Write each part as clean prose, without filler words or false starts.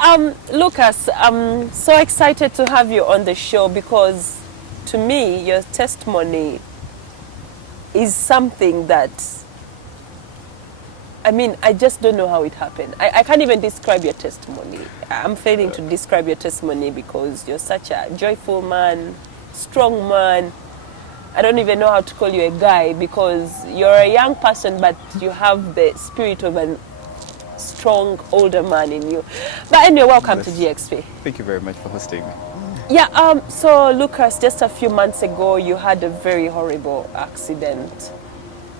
Lucas, I'm so excited to have you on the show because to me, your testimony is something that, I mean, I just don't know how it happened. I can't even describe your testimony. I'm failing to describe your testimony because you're such a joyful man, strong man. I don't even know how to call you a guy because you're a young person, but you have the spirit of a strong older man in you. But anyway, welcome to GXP. Thank you very much for hosting me. Yeah, so Lucas, just a few months ago, you had a very horrible accident.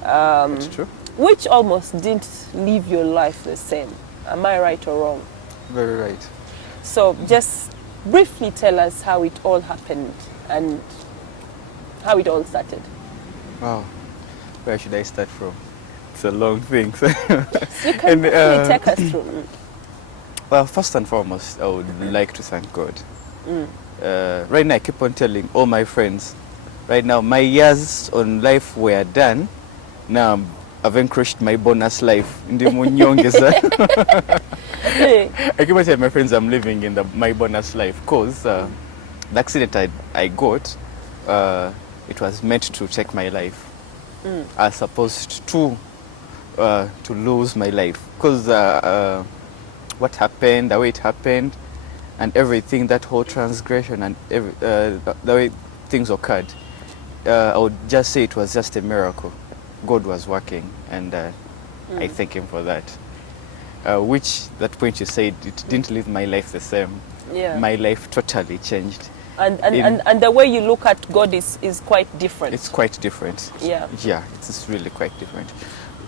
That's true. Which almost didn't leave your life the same. Am I right or wrong? Very right. So just briefly tell us how it all happened and how it all started. Wow. Where should I start from? It's a long thing. You can briefly take us through. Well, first and foremost, I would like to thank God. Right now, I keep on telling all my friends, right now, my years on life were done. Now, I've encroached my bonus life. I keep on telling my friends I'm living in my bonus life because the accident I got, it was meant to take my life. I was supposed to lose my life because what happened, the way it happened, and everything, that whole transgression and the way things occurred, I would just say it was just a miracle. God was working, and I thank Him for that. Which, that point you said, it didn't leave my life the same. Yeah. My life totally changed. And the way you look at God is quite different. It's quite different. Yeah. Yeah, it's really quite different.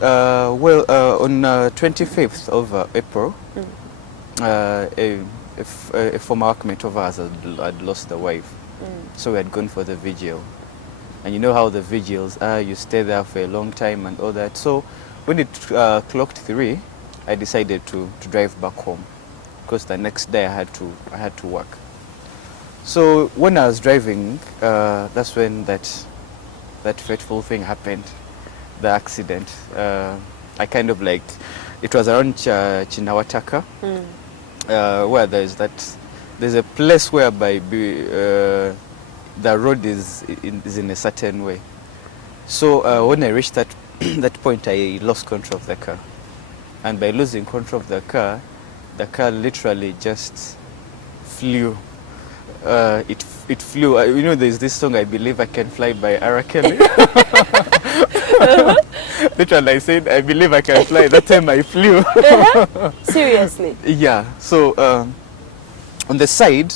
On 25th of April, a former workmate of ours had lost a wife. So we had gone for the vigil. And you know how the vigils are, you stay there for a long time and all that. So when it clocked 3, I decided to drive back home because the next day I had to work. So when I was driving, that's when that fateful thing happened, the accident. I kind of like, it was around Chinawataka, where there's a place whereby the road is in a certain way. So when I reached that point, I lost control of the car. And by losing control of the car literally just flew. It flew. You know, there's this song, I Believe I Can Fly by R. Kelly. Literally, I said, I believe I can fly. That time I flew. Seriously? Yeah. So on the side,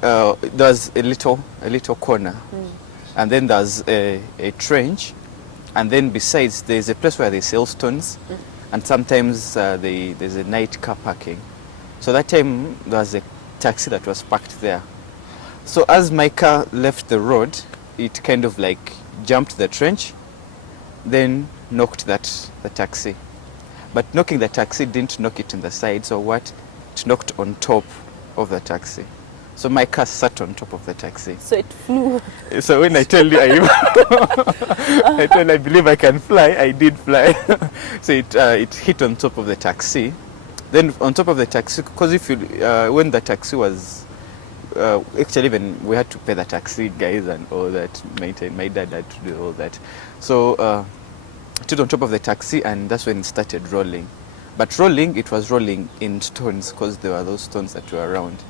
there's a little corner, and then there's a trench, and then besides there's a place where they sell stones, and sometimes there's a night car parking. So that time there was a taxi that was parked there. So as my car left the road, it kind of like jumped the trench, then knocked the taxi. But knocking the taxi didn't knock it in the sides or what, it knocked on top of the taxi. So my car sat on top of the taxi. So it flew. So when I tell you, I believe I can fly, I did fly. So it hit on top of the taxi. Then on top of the taxi, because if you, when the taxi was, actually even we had to pay the taxi guys and all that, my dad had to do all that. So it hit on top of the taxi, and that's when it started rolling. But rolling, it was rolling in stones because there were those stones that were around.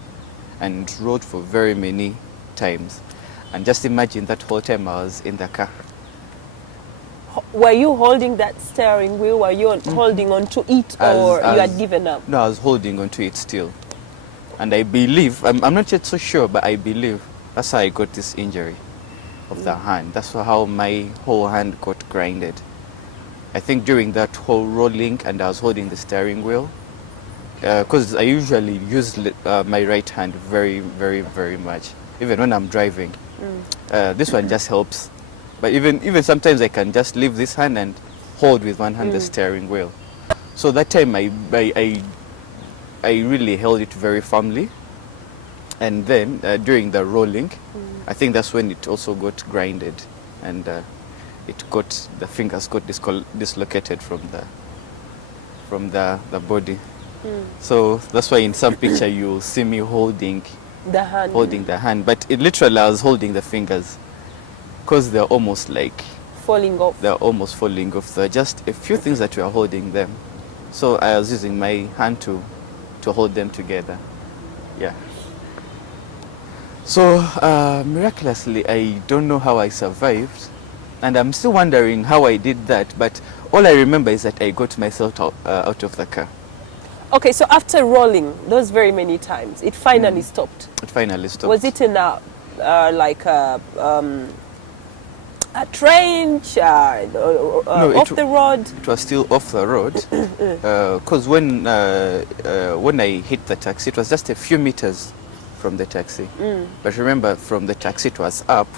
And rode for very many times. And just imagine that whole time I was in the car. Were you holding that steering wheel? Were you holding on to it, or you had given up? No, I was holding onto it still. And I believe, I'm not yet so sure, but I believe that's how I got this injury of the hand. That's how my whole hand got grinded. I think during that whole rolling, and I was holding the steering wheel, because I usually use my right hand very, very, very much, even when I'm driving. This one just helps. But even sometimes I can just leave this hand and hold with one hand the steering wheel. So that time I really held it very firmly. And then during the rolling, I think that's when it also got grinded, and the fingers got dislocated from the body. So that's why in some picture you'll see me holding The hand. the hand, but it literally I was holding the fingers because they're almost like Falling off. they're almost falling off. There are just a few things that we are holding them. So I was using my hand to hold them together. Yeah. So miraculously, I don't know how I survived, and I'm still wondering how I did that. But all I remember is that I got myself out of the car. Okay, so after rolling those very many times, it finally stopped. It finally stopped. Was it in like a trench, off the road? It was still off the road, because when I hit the taxi, it was just a few meters from the taxi. But remember, from the taxi it was up,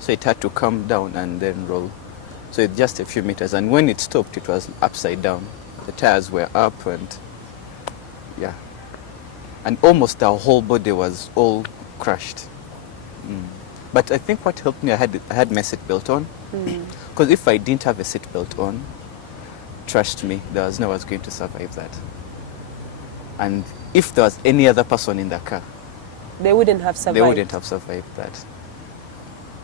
so it had to come down and then roll. So it's just a few meters, and when it stopped, it was upside down. The tires were up, and yeah, and almost our whole body was all crushed. But I think what helped me, I had my seatbelt on. Because if I didn't have a seatbelt on, trust me, there was no one was going to survive that. And if there was any other person in the car, They wouldn't have survived. they wouldn't have survived that.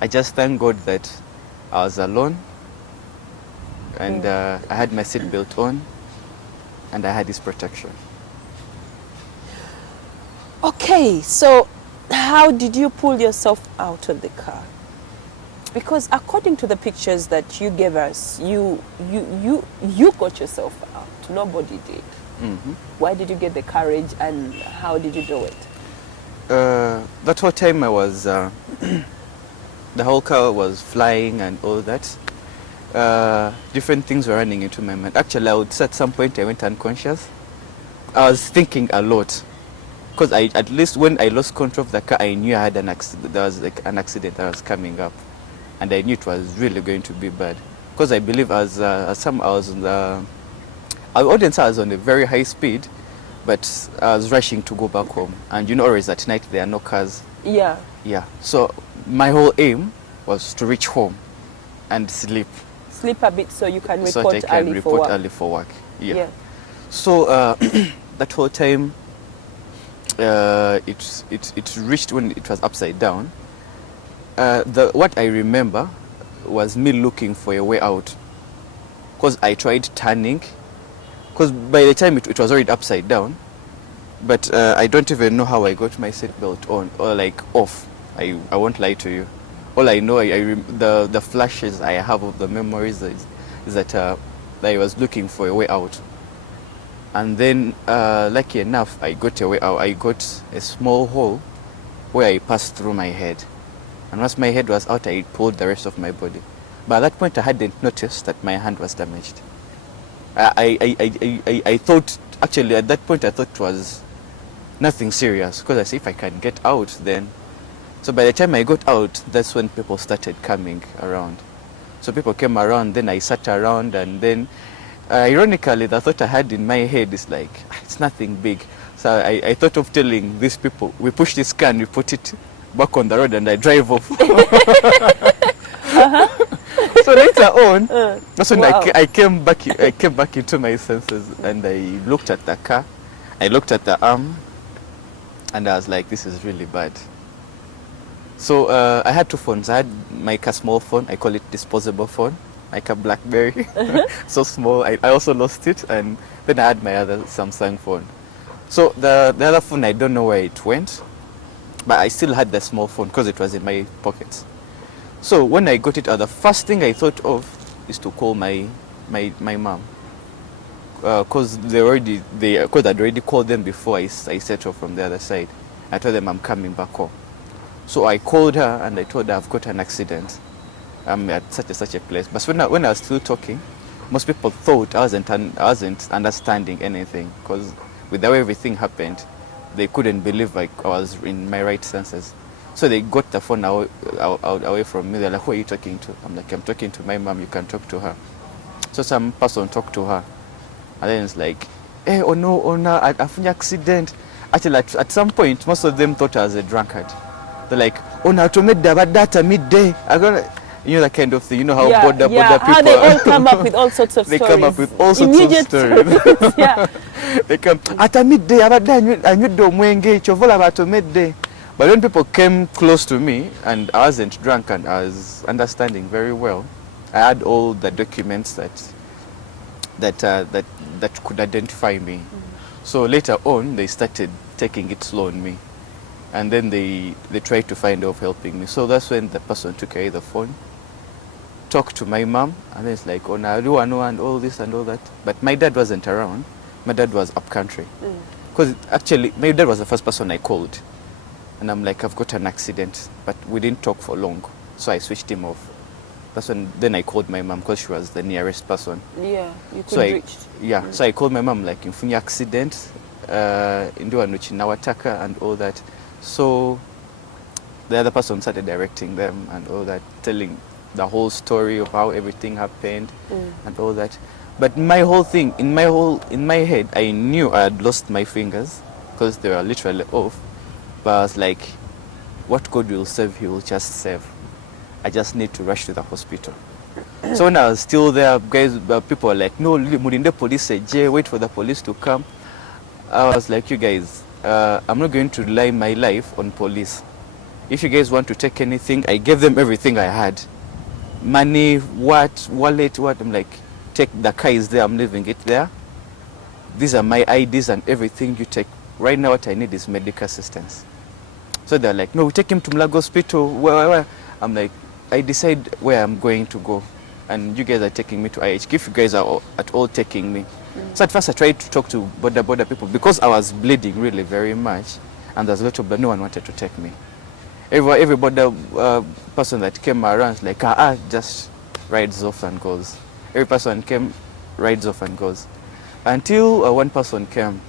I just thank God that I was alone, and I had my seatbelt on, and I had His protection. Okay, so how did you pull yourself out of the car? Because according to the pictures that you gave us, you got yourself out. Nobody did. Why did you get the courage, and how did you do it? That whole time I was, the whole car was flying and all that. Different things were running into my mind. Actually, I would say at some point I went unconscious. I was thinking a lot. Because at least when I lost control of the car, I knew I had an accident. There was like an accident that was coming up, and I knew it was really going to be bad. Because I believe I was on the, I wouldn't say I was on a very high speed, but I was rushing to go back home. And you know, always at night there are no cars. Yeah. Yeah. So my whole aim was to reach home and sleep. Sleep a bit so you can report so that I can early report for work. early for work. Yeah. Yeah. So that whole time. It reached when it was upside down. What I remember was me looking for a way out, because I tried turning, because by the time it was already upside down, but I don't even know how I got my seatbelt on or like off. I won't lie to you. All I know, the flashes I have of the memories is that I was looking for a way out. And then, lucky enough, I got a way out. I got a small hole where I passed through my head. And once my head was out, I pulled the rest of my body. But at that point, I hadn't noticed that my hand was damaged. I thought, actually, at that point, I thought it was nothing serious. Because I said, if I can get out, then... So by the time I got out, that's when people started coming around. So people came around, then I sat around, and then... ironically, the thought I had in my head is like, it's nothing big. So I thought of telling these people, we push this car and we put it back on the road and I drive off. So later on, that's when I came back into my senses, and I looked at the car, I looked at the arm, and I was like, this is really bad. So I had two phones. I had my small phone, I call it disposable phone, like a BlackBerry, so small. I also lost it, and then I had my other Samsung phone. So the other phone, I don't know where it went, but I still had the small phone because it was in my pockets. So when I got it out, the first thing I thought of is to call my mom, because I'd already called them before I set off from the other side. I told them I'm coming back home. So I called her and I told her I've got an accident. I'm at such a place. But when I was still talking, most people thought I wasn't understanding anything, because with the way everything happened, they couldn't believe like I was in my right senses. So they got the phone away from me. They're like, who are you talking to? I'm like, I'm talking to my mom, you can talk to her. So some person talked to her. And then it's like, hey, oh no, I've had an accident. Actually, at some point, most of them thought I was a drunkard. They're like, oh no, to make the data midday. You know that kind of thing. You know how yeah, border yeah, people. how they all come up with all sorts of they stories. come up with all sorts Immediate of stories. yeah. They come at a midday. Midday. But when people came close to me and I wasn't drunk and I was understanding very well, I had all the documents that could identify me. So later on, they started taking it slow on me, and then they tried to find out helping me. So that's when the person took away the phone, talked to my mom, and then it's like, oh, now do I know and all this and all that. But my dad wasn't around. My dad was up country, because actually my dad was the first person I called, and I'm like, I've got an accident, but we didn't talk for long, so I switched him off. That's when then I called my mom because she was the nearest person. Yeah, you could So reach. so I called my mom like in funny accident, ndio nawataka and all that. So the other person started directing them and all that, telling the whole story of how everything happened and all that. But my whole thing in my head, I knew I had lost my fingers because they were literally off. But I was like, what God will save, He will just save. I just need to rush to the hospital. So when I was still there, guys, people were like, no, Murinde police said, Jay, wait for the police to come. I was like, you guys, I'm not going to rely my life on police. If you guys want to take anything, I gave them everything I had. Money, wallet, what. I'm like, take the car is there, I'm leaving it there. These are my IDs and everything you take. Right now what I need is medical assistance. So they're like, no, we take him to Mlago Hospital. Where? I'm like, I decide where I'm going to go, and you guys are taking me to IHK. If you guys are at all taking me. So at first I tried to talk to border people because I was bleeding really very much, and there's a lot of blood. No one wanted to take me. Every border person that came around is like, just rides off and goes. Every person came, rides off and goes. Until one person came,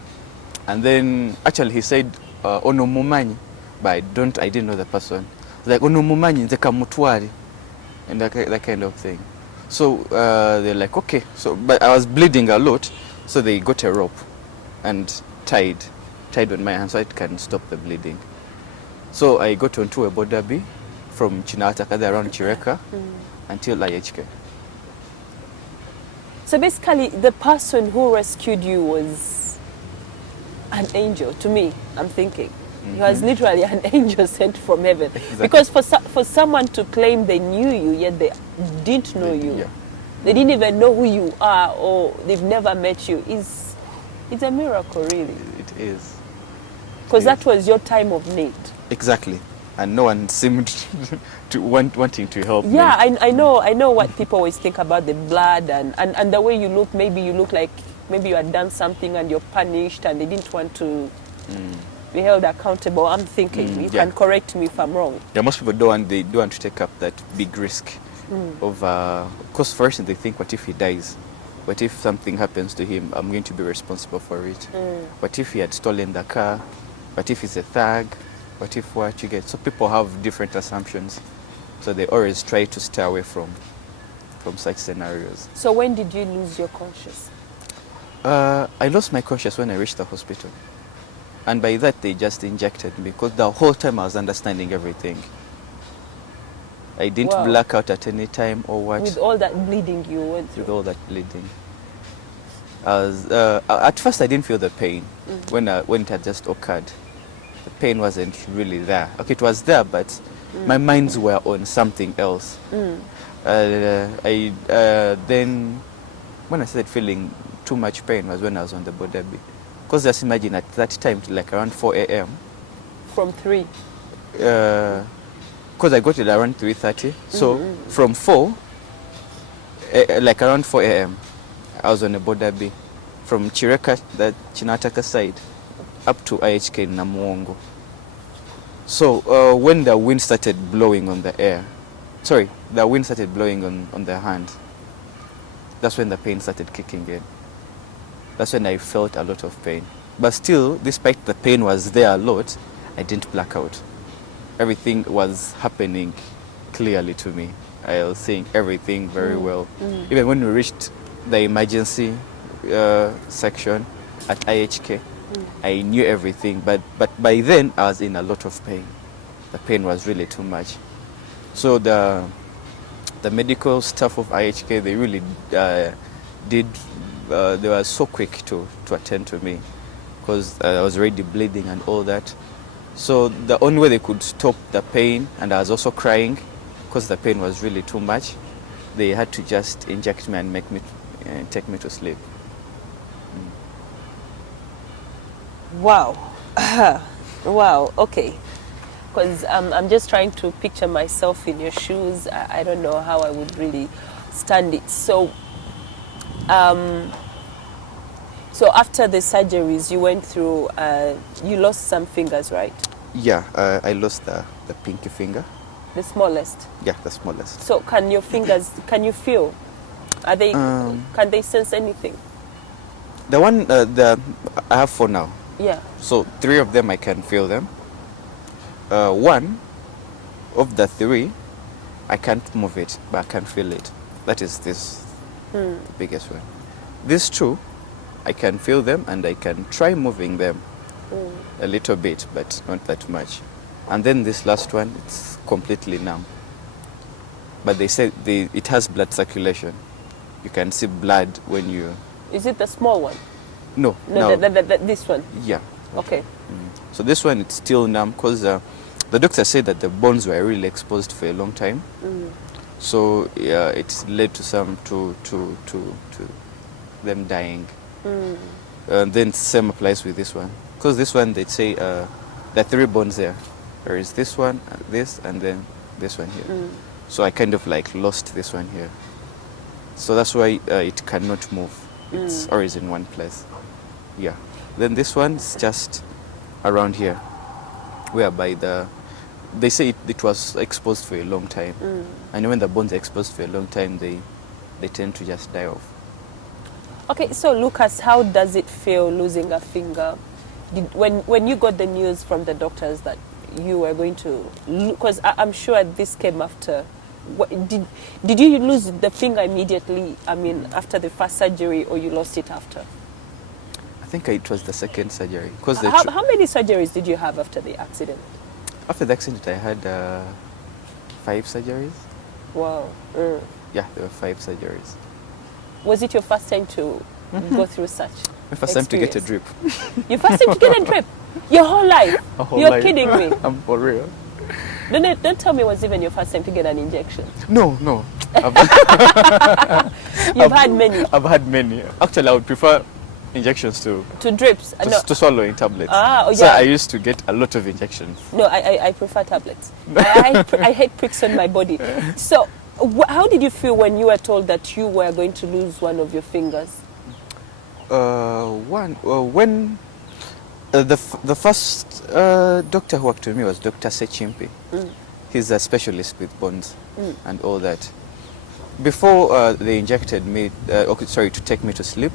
and then actually he said, Ono Mumanyi, but I didn't know the person. Like, Ono Mumanyi, nze kamutwari, and that kind of thing. So they're like, okay. So, but I was bleeding a lot, so they got a rope and tied on my hand so it can stop the bleeding. So I got onto a bodabi from Chinataka, around Chireka, until IHK. So basically, the person who rescued you was an angel. To me, I'm thinking. He was literally an angel sent from heaven. Exactly. Because for someone to claim they knew you, yet they didn't know you, Yeah. they didn't even know who you are, or they've never met you, it's a miracle, really. It is. Because that was your time of need. Exactly. And no one seemed to wanting to help me. Yeah, I know what people always think about the blood and the way you look. Maybe you look like maybe you had done something and you're punished and they didn't want to be held accountable. I'm thinking, you can correct me if I'm wrong. Yeah, most people don't want to take up that big risk of, because first they think, what if he dies? What if something happens to him? I'm going to be responsible for it. What if he had stolen the car? What if he's a thug? What if what you get? So people have different assumptions. So they always try to stay away from such scenarios. So when did you lose your conscience? I lost my conscience when I reached the hospital. And by that, they just injected me because the whole time I was understanding everything. I didn't black out at any time or what. With all that bleeding you went through? With all that bleeding. At first, I didn't feel the pain when it had just occurred. The pain wasn't really there. Okay, it was there, but my minds were on something else. Then, when I started feeling too much pain was when I was on the border. Because just imagine at that time, like around 4 a.m. From 3? Because I got it around 3:30. So from 4, like around 4 a.m., I was on a border B. From Chireka, the Chinataka side, up to IHK in Namuongo. So when the wind started blowing on the air, the wind started blowing on the hand, that's when the pain started kicking in. That's when I felt a lot of pain. But still, despite the pain was there a lot, I didn't black out. Everything was happening clearly to me. I was seeing everything very well. Even when we reached the emergency section at IHK, I knew everything. But by then, I was in a lot of pain. The pain was really too much. So the medical staff of IHK, they really they were so quick to attend to me, because I was already bleeding and all that. So the only way they could stop the pain, and I was also crying because the pain was really too much, they had to just inject me and make me take me to sleep. Wow. Wow, okay. Because I'm just trying to picture myself in your shoes. I don't know how I would really stand it. So, so after the surgeries you went through, you lost some fingers, right? Yeah, I lost the pinky finger. The smallest? Yeah, the smallest. So can your fingers, can you feel? Are they, can they sense anything? The one I have 4 now. Yeah. So 3 of them I can feel them. One of the 3, I can't move it, but I can feel it. That is this biggest one. These 2, I can feel them and I can try moving them a little bit, but not that much. And then this last one, it's completely numb. But they say it has blood circulation. You can see blood when you... Is it the small one? No, No, this one? Yeah. Okay. So this one, it's still numb because the doctor said that the bones were really exposed for a long time. So yeah, it led to some to them dying. And then same applies with this one, because this one they say there are 3 bones there. There is this one, this, and then this one here. So I kind of like lost this one here. So that's why it cannot move. It's always in one place. Yeah. Then this one is just around here, whereby they say it was exposed for a long time. And when the bones are exposed for a long time, they tend to just die off. Okay, so Lucas, how does it feel losing a finger? When you got the news from the doctors that you were going to, because I'm sure this came after, did you lose the finger immediately, I mean, after the first surgery, or you lost it after? I think it was the second surgery. Cause how many surgeries did you have after the accident? After the accident, I had 5 surgeries. Wow. Yeah, there were 5 surgeries. Was it your first time to go through such My first time to get a drip. Your first time to get a drip? Your whole life? You're kidding me. I'm for real. Don't tell me it was even your first time to get an injection. No. You've had many. I've had many. Actually, I would prefer injections to drips. To swallowing tablets. Yeah. So I used to get a lot of injections. No, I prefer tablets. I hate pricks on my body. So how did you feel when you were told that you were going to lose one of your fingers? When the first doctor who worked with me was Dr. Sechimpi. He's a specialist with bones and all that. Before they injected me, to take me to sleep,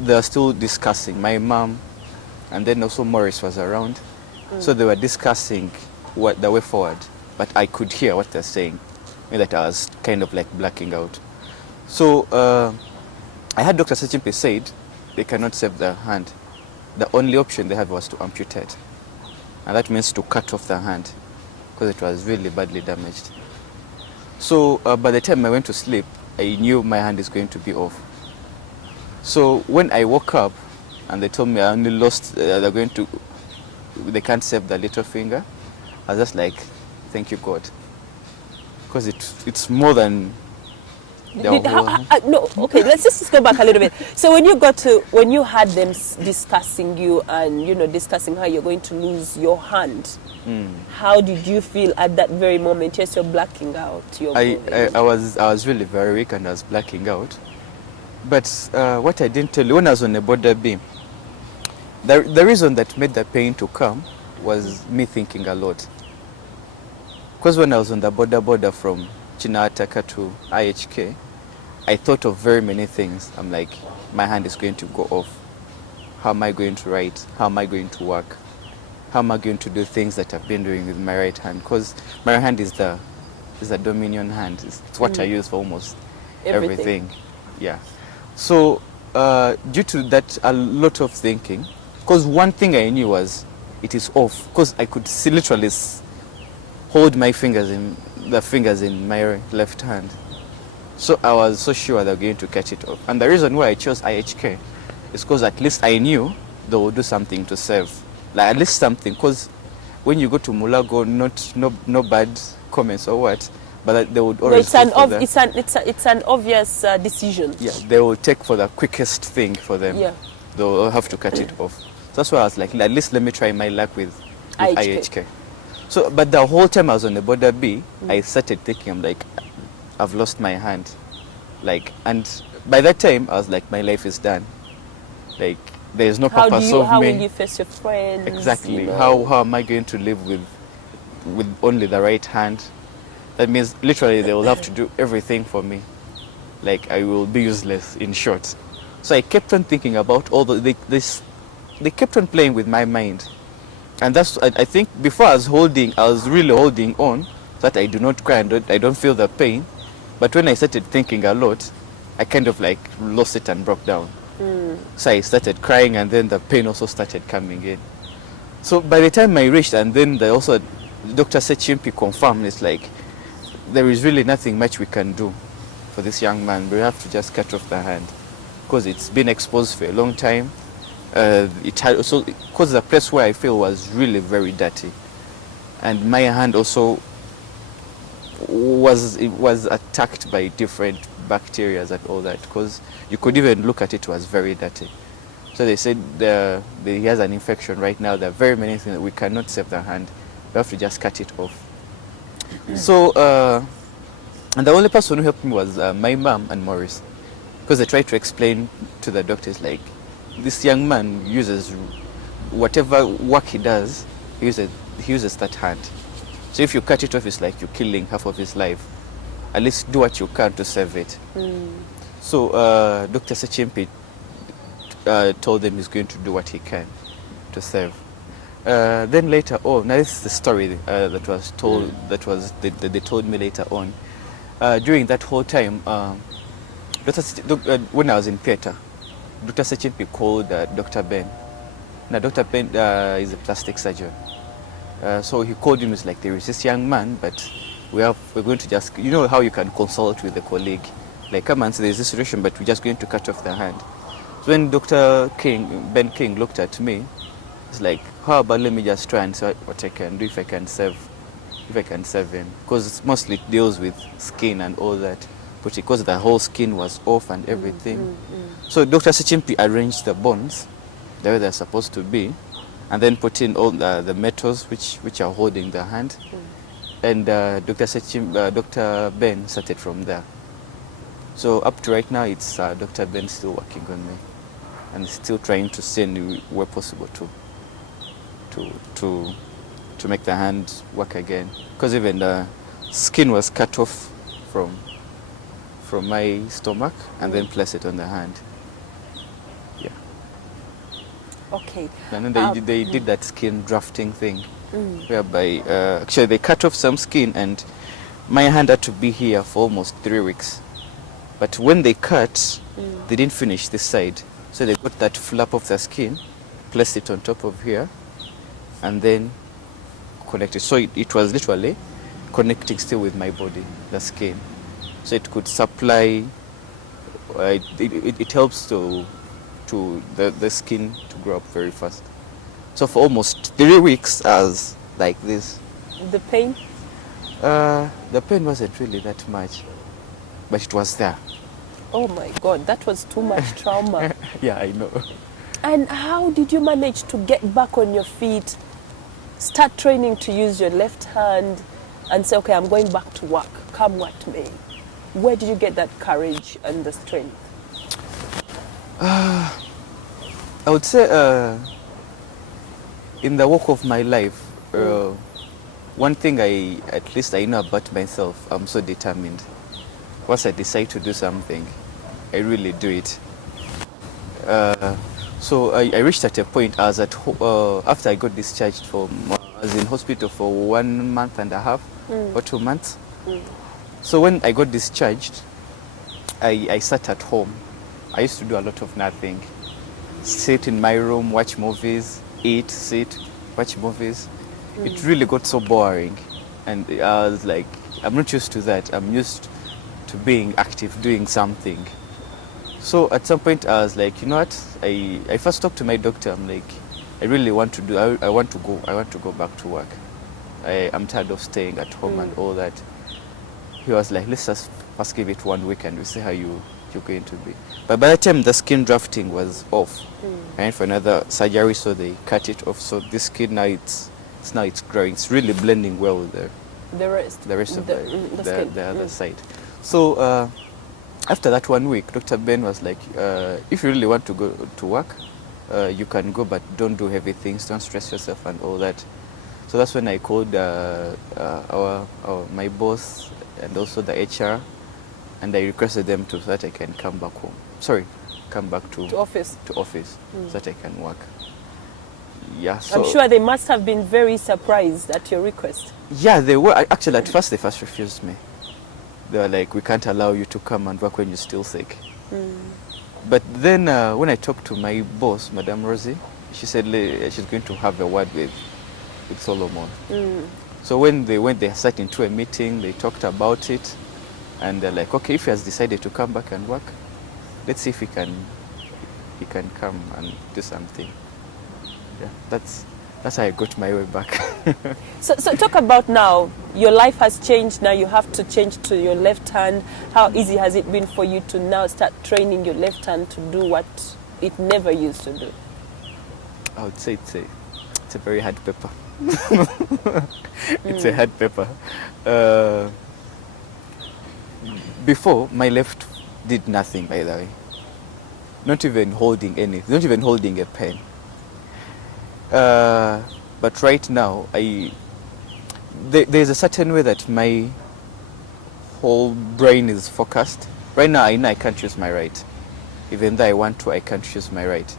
they were still discussing. My mom and then also Morris was around. So they were discussing what the way forward. But I could hear what they're saying, that I was kind of like blacking out. So I had Dr. Sechimpi said they cannot save the hand. The only option they had was to amputate. And that means to cut off the hand, because it was really badly damaged. So by the time I went to sleep, I knew my hand is going to be off. So when I woke up and they told me I only lost, they can't save the little finger, I was just like, thank you God. Because it's more than no, okay, let's just go back a little bit. So when you had them discussing you and discussing how you're going to lose your hand, how did you feel at that very moment? Yes, you're blacking out. I was really very weak and I was blacking out. But what I didn't tell you, when I was on a border beam, the reason that made the pain to come was me thinking a lot. Because when I was on the border from Chinataka to IHK, I thought of very many things. I'm like, my hand is going to go off. How am I going to write? How am I going to work? How am I going to do things that I've been doing with my right hand? Because my right hand is the dominion hand. It's what I use for almost everything. Yeah. So due to that, a lot of thinking. Because one thing I knew was it is off. Because I could literally hold my fingers in the fingers in my left hand. So I was so sure they were going to cut it off. And the reason why I chose IHK is because at least I knew they would do something to save. Like at least something, because when you go to Mulago, no bad comments or what, but that they would always it's an obvious decision. Yeah, they will take for the quickest thing for them. Yeah. They'll have to cut it off. So that's why I was like, at least let me try my luck with IHK. So, but the whole time I was on the border B, I started thinking, I'm like, I've lost my hand. Like, and by that time, I was like, my life is done. Like, there's no purpose of me. How will you face your friends? Exactly. You know? How am I going to live with only the right hand? That means literally they will have to do everything for me. Like, I will be useless, in short. So I kept on thinking about all they kept on playing with my mind. And that's, I think before I was really holding on so that I do not cry and I don't feel the pain. But when I started thinking a lot, I kind of like lost it and broke down. So I started crying, and then the pain also started coming in. So by the time I reached, and then Dr. Sechimpi confirmed, it's like, there is really nothing much we can do for this young man. We have to just cut off the hand because it's been exposed for a long time. It had also, because the place where I feel was really very dirty, and my hand also was attacked by different bacteria and all that, because you could even look at it, was very dirty. So they said he has an infection right now. There are very many things that we cannot save the hand. We have to just cut it off. So, and the only person who helped me was my mom and Maurice, because they tried to explain to the doctors, like, this young man uses whatever work he does, he uses that hand. So if you cut it off, it's like you're killing half of his life. At least do what you can to save it. So Dr. Sechimpi told them he's going to do what he can to save. Then later on, now this is the story that was told, that they told me later on. During that whole time, when I was in theatre, Dr. Sechimpi called Dr. Ben. Now Dr. Ben is a plastic surgeon. So he called him, it's like, there is this young man, but we're going to just, you know how you can consult with a colleague, like, come and say there's this situation, but we're just going to cut off the hand. So when Ben King looked at me, it's like, how about let me just try and see what I can do, if I can save him, because mostly it deals with skin and all that, but because the whole skin was off and everything. So Dr. Sechimpi arranged the bones the way they're supposed to be, and then put in all the metals which are holding the hand. And Dr. Ben started from there. So up to right now, it's Dr. Ben still working on me, and still trying to see where possible to make the hand work again. Because even the skin was cut off from my stomach and then place it on the hand. Yeah. Okay. And then they did that skin drafting thing, whereby actually they cut off some skin, and my hand had to be here for almost 3 weeks. But when they cut, they didn't finish this side. So they got that flap of the skin, placed it on top of here, and then connected. So it was literally connecting still with my body, the skin. So it could supply, it helps to the skin to grow up very fast. So for almost 3 weeks I was like this. The pain? The pain wasn't really that much, but it was there. Oh my God, that was too much trauma. Yeah, I know. And how did you manage to get back on your feet, start training to use your left hand, and say, okay, I'm going back to work, come what may? Where did you get that courage and the strength? I would say in the walk of my life, one thing at least I know about myself, I'm so determined. Once I decide to do something, I really do it. So I reached at a point, I was at after I got discharged from, I was in hospital for 1.5 months or 2 months. So when I got discharged, I sat at home. I used to do a lot of nothing. Sit in my room, watch movies, eat, sit, watch movies. It really got so boring. And I was like, I'm not used to that. I'm used to being active, doing something. So at some point I was like, you know what? I first talked to my doctor. I'm like, I really want to do. I want to go back to work. I'm tired of staying at home and all that. He was like, let's just first give it 1 week and we'll see how you're going to be. But by the time the skin drafting was off, I went for another surgery, so they cut it off. So this skin now it's growing. It's really blending well with the rest of the other side. So after that 1 week, Dr. Ben was like, if you really want to go to work, you can go, but don't do heavy things, don't stress yourself and all that. So that's when I called my boss and also the HR, and I requested them so that I can come back home. Sorry, come back to office so that I can work. Yeah, so I'm sure they must have been very surprised at your request. Yeah, they were. Actually, at first, they first refused me. They were like, we can't allow you to come and work when you're still sick. But then when I talked to my boss, Madame Rosie, she said she's going to have a word with Solomon. So when they sat into a meeting, they talked about it, and they're like, okay, if he has decided to come back and work, let's see if he can come and do something. Yeah, that's how I got my way back. So talk about now. Your life has changed. Now you have to change to your left hand. How easy has it been for you to now start training your left hand to do what it never used to do? I would say it's a very hard paper. It's a hard paper. Before, my left did nothing, by the way. Not even holding anything, not even holding a pen. But right now, there's a certain way that my whole brain is focused. Right now, I know I can't use my right. Even though I want to, I can't use my right.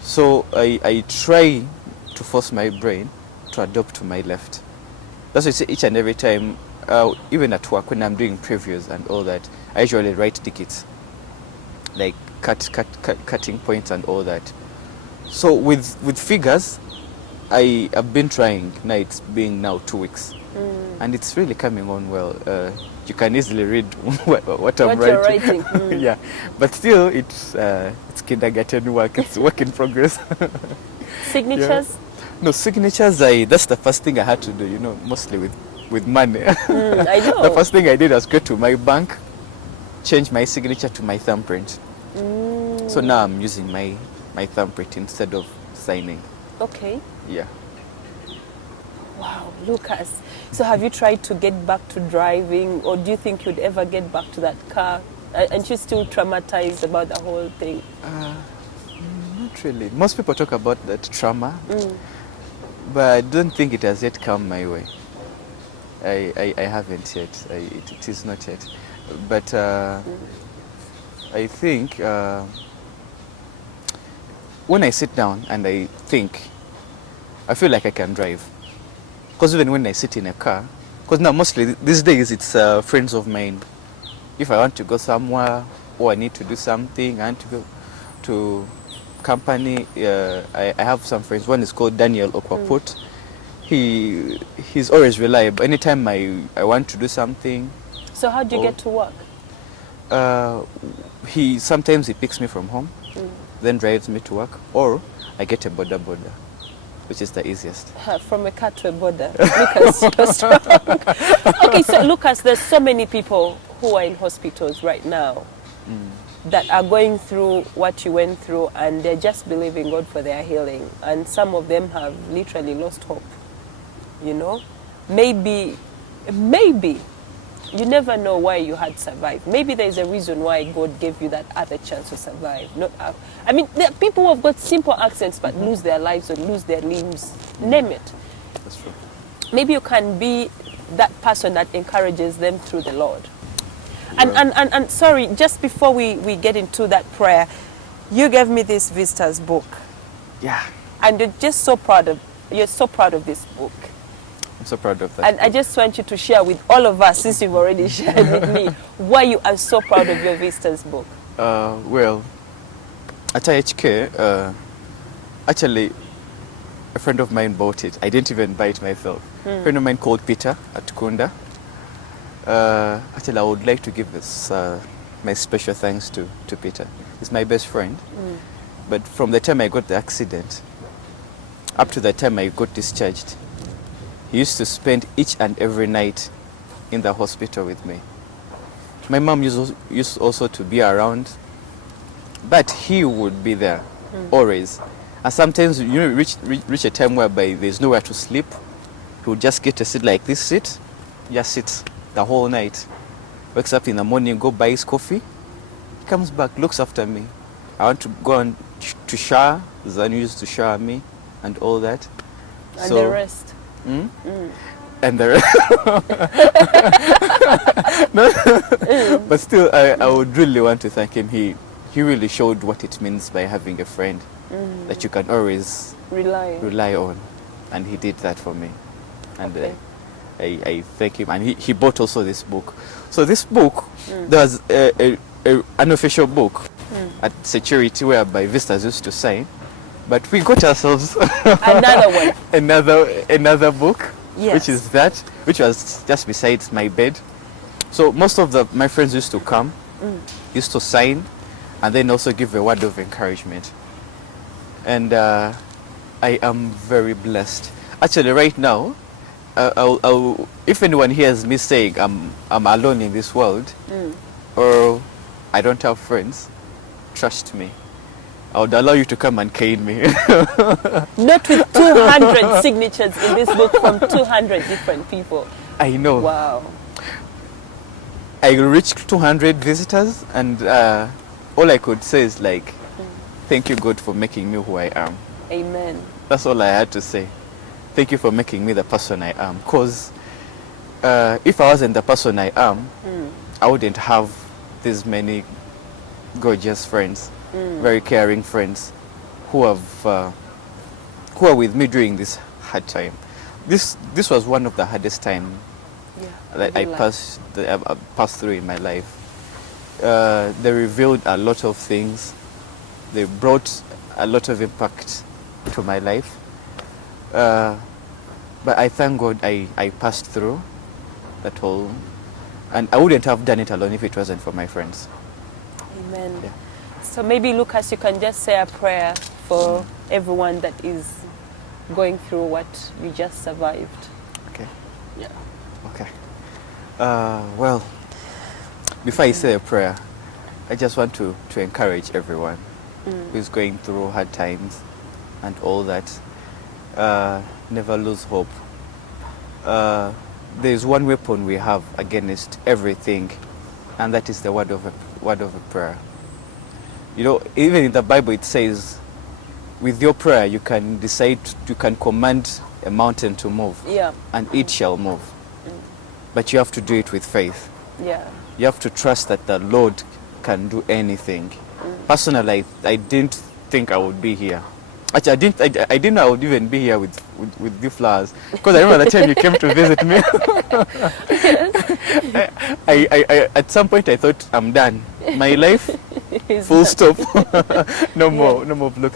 So I try to force my brain to adopt to my left. That's why I say each and every time, even at work when I'm doing previews and all that, I usually write tickets, like cutting points and all that. So with figures, I have been trying. Now it's been 2 weeks, and it's really coming on well. You can easily read what I'm writing. You're writing. Yeah, but still it's kindergarten work. It's work in progress. Signatures? Yeah. No, signatures, that's the first thing I had to do, mostly with money. I know. The first thing I did was go to my bank, change my signature to my thumbprint. So now I'm using my thumbprint instead of signing. Okay. Yeah. Wow, Lucas. So have you tried to get back to driving, or do you think you'd ever get back to that car? Aren't you still traumatized about the whole thing? Not really. Most people talk about that trauma, but I don't think it has yet come my way. I haven't yet. It is not yet. But I think when I sit down and I think, I feel like I can drive. Because even when I sit in a car, because now mostly these days it's friends of mine. If I want to go somewhere or I need to do something, I want to go to company, I have some friends. One is called Daniel Okwaput. He's always reliable. Anytime I want to do something. So how do you get to work? Sometimes he picks me from home, then drives me to work, or I get a boda, which is the easiest. From a car to a boda. Lucas, you're strong. Okay, so Lucas, there's so many people who are in hospitals right now that are going through what you went through, and they're just believing God for their healing. And some of them have literally lost hope. Maybe you never know why you had survived. Maybe there's a reason why God gave you that other chance to survive. There are people who have got simple accents but lose their lives or lose their limbs. Name it. That's true. Maybe you can be that person that encourages them through the Lord. And sorry, just before we get into that prayer, you gave me this Vistas book. Yeah. And you're so proud of this book. I'm so proud of that. And I just want you to share with all of us, since you've already shared with me, why you are so proud of your Vistas book. Well, at IHK, actually, a friend of mine bought it. I didn't even buy it myself. A friend of mine called Peter at Kunda. Actually, I would like to give this my special thanks to Peter. He's my best friend. But from the time I got the accident up to the time I got discharged, he used to spend each and every night in the hospital with me. My mom used also to be around, but he would be there always. And sometimes you reach a time whereby there's nowhere to sleep. He would just get a seat like this seat, just sits the whole night. Wakes up in the morning, go buy his coffee, comes back, looks after me. I want to go on to shower. Zan used to shower me and all that. And the rest. And the rest. No, but still, I would really want to thank him. He really showed what it means by having a friend that you can always rely on. And he did that for me. And I thank him. And he bought also this book. So this book, there was an official book at security whereby visitors used to sign. But we got ourselves another one. another book, yes. which was just beside my bed. So most of my friends used to come, used to sign, and then also give a word of encouragement. And I am very blessed. Actually, right now, if anyone hears me saying I'm alone in this world, or I don't have friends, trust me, I would allow you to come and cane me. Not with 200 signatures in this book from 200 different people. I know. Wow. I reached 200 visitors, and all I could say is like, thank you, God, for making me who I am. Amen. That's all I had to say. Thank you for making me the person I am. Because if I wasn't the person I am, I wouldn't have these many gorgeous friends, very caring friends, who are with me during this hard time. This was one of the hardest time that I passed through in my life. They revealed a lot of things. They brought a lot of impact to my life. But I thank God I passed through that whole, and I wouldn't have done it alone if it wasn't for my friends. Amen. Yeah. So maybe, Lucas, you can just say a prayer for everyone that is going through what you just survived. Okay. Yeah. Okay. Well, before I say a prayer, I just want to encourage everyone who is going through hard times and all that. Never lose hope. There's one weapon we have against everything, and that is the word of a prayer. You know, even in the Bible it says, with your prayer you can command a mountain to move, and it shall move. But you have to do it with faith. Yeah. You have to trust that the Lord can do anything. Personally, I didn't think I would be here. Actually, I didn't know I would even be here with the flowers, because I remember the time you came to visit me. I at some point I thought I'm done. My life, full stop. No more look